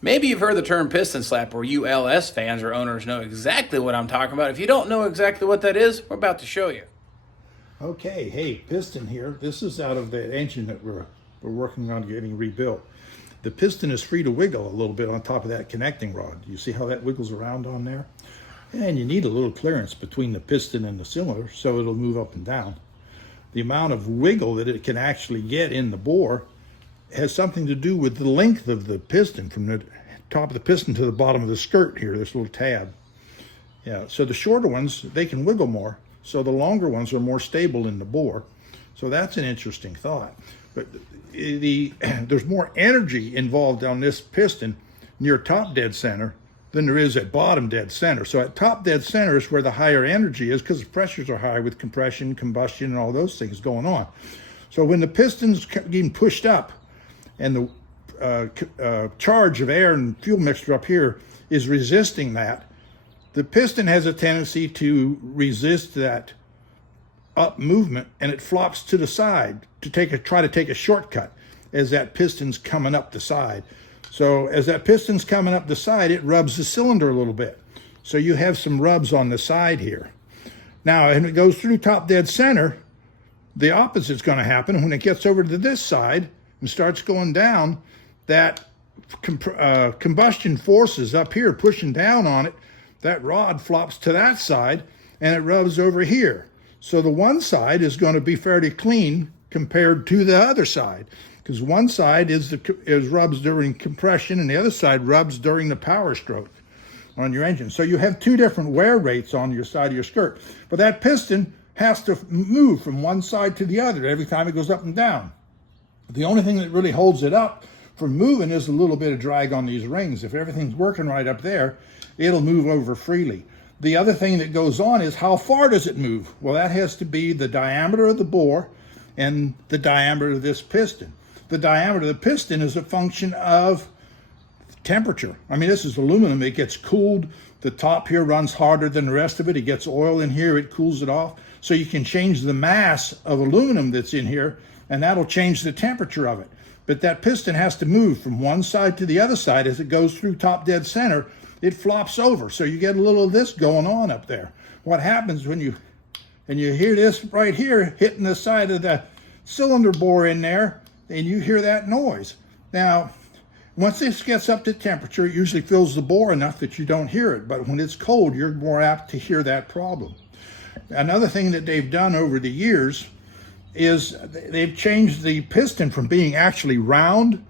Maybe you've heard the term piston slap, or you LS fans or owners know exactly what I'm talking about. If you don't know exactly what that is, we're about to show you. Okay, hey, piston here. This is out of the engine that we're working on getting rebuilt. The piston is free to wiggle a little bit on top of that connecting rod. You see how that wiggles around on there? And you need a little clearance between the piston and the cylinder so it'll move up and down. The amount of wiggle that it can actually get in the bore has something to do with the length of the piston from the top of the piston to the bottom of the skirt here, this little tab. Yeah, so the shorter ones, they can wiggle more. So the longer ones are more stable in the bore. So that's an interesting thought. But there's more energy involved on this piston near top dead center than there is at bottom dead center. So at top dead center is where the higher energy is because the pressures are high with compression, combustion, and all those things going on. So when the piston's getting pushed up and the charge of air and fuel mixture up here is resisting that, the piston has a tendency to resist that up movement, and it flops to the side to try to take a shortcut as that piston's coming up the side. So as that piston's coming up the side, it rubs the cylinder a little bit. So you have some rubs on the side here. Now, when it goes through top dead center, the opposite's going to happen. When it gets over to this side and starts going down, that combustion forces up here pushing down on it, that rod flops to that side and it rubs over here. So the one side is going to be fairly clean compared to the other side, because one side is rubs during compression and the other side rubs during the power stroke on your engine. So you have two different wear rates on your side of your skirt. But that piston has to move from one side to the other every time it goes up and down. The only thing that really holds it up from moving is a little bit of drag on these rings. If everything's working right up there, it'll move over freely. The other thing that goes on is how far does it move? Well, that has to be the diameter of the bore and the diameter of this piston. The diameter of the piston is a function of temperature. I mean, this is aluminum. It gets cooled. The top here runs harder than the rest of it. It gets oil in here. It cools it off. So you can change the mass of aluminum that's in here, and that'll change the temperature of it. But that piston has to move from one side to the other side as it goes through top dead center. It flops over, so you get a little of this going on up there. What happens when you hear this right here hitting the side of the cylinder bore in there, and you hear that noise. Now, once this gets up to temperature, it usually fills the bore enough that you don't hear it, but when it's cold, you're more apt to hear that problem. Another thing that they've done over the years is they've changed the piston from being actually round.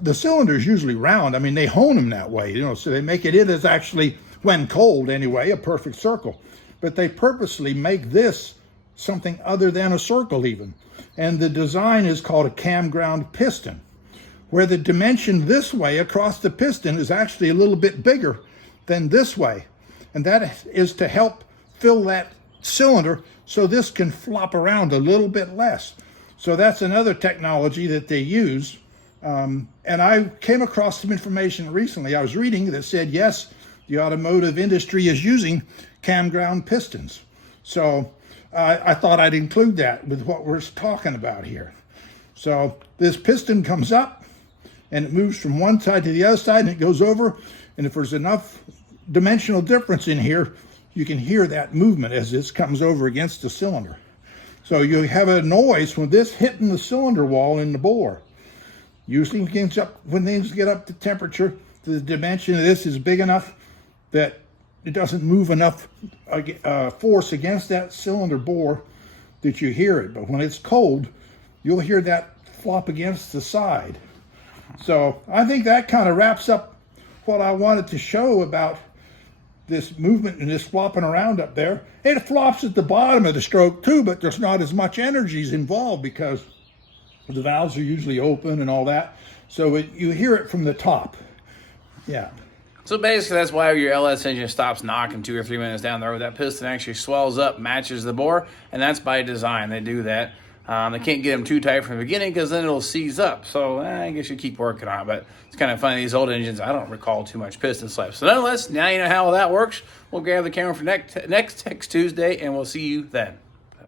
The cylinder is usually round. I mean, they hone them that way, so they make it is actually, when cold anyway, a perfect circle. But they purposely make this something other than a circle even. And the design is called a cam-ground piston, where the dimension this way across the piston is actually a little bit bigger than this way. And that is to help fill that cylinder so this can flop around a little bit less. So that's another technology that they use. And I came across some information recently. I was reading that said, yes, the automotive industry is using cam-ground pistons. So I thought I'd include that with what we're talking about here. So this piston comes up and it moves from one side to the other side and it goes over. And if there's enough dimensional difference in here, you can hear that movement as this comes over against the cylinder. So you have a noise when this hitting the cylinder wall in the bore. Usually when things get up to temperature, the dimension of this is big enough that it doesn't move enough force against that cylinder bore that you hear it. But when it's cold, you'll hear that flop against the side. So I think that kind of wraps up what I wanted to show about this movement and this flopping around up there. It flops at the bottom of the stroke too, but there's not as much energy involved because the valves are usually open and all that. So you hear it from the top. Yeah. So basically, that's why your LS engine stops knocking 2 or 3 minutes down the road. That piston actually swells up, matches the bore, and that's by design. They do that. They can't get them too tight from the beginning because then it'll seize up. So I guess you keep working on it. But it's kind of funny. These old engines, I don't recall too much piston slaps. So nonetheless, now you know how that works. We'll grab the camera for next Tuesday, and we'll see you then.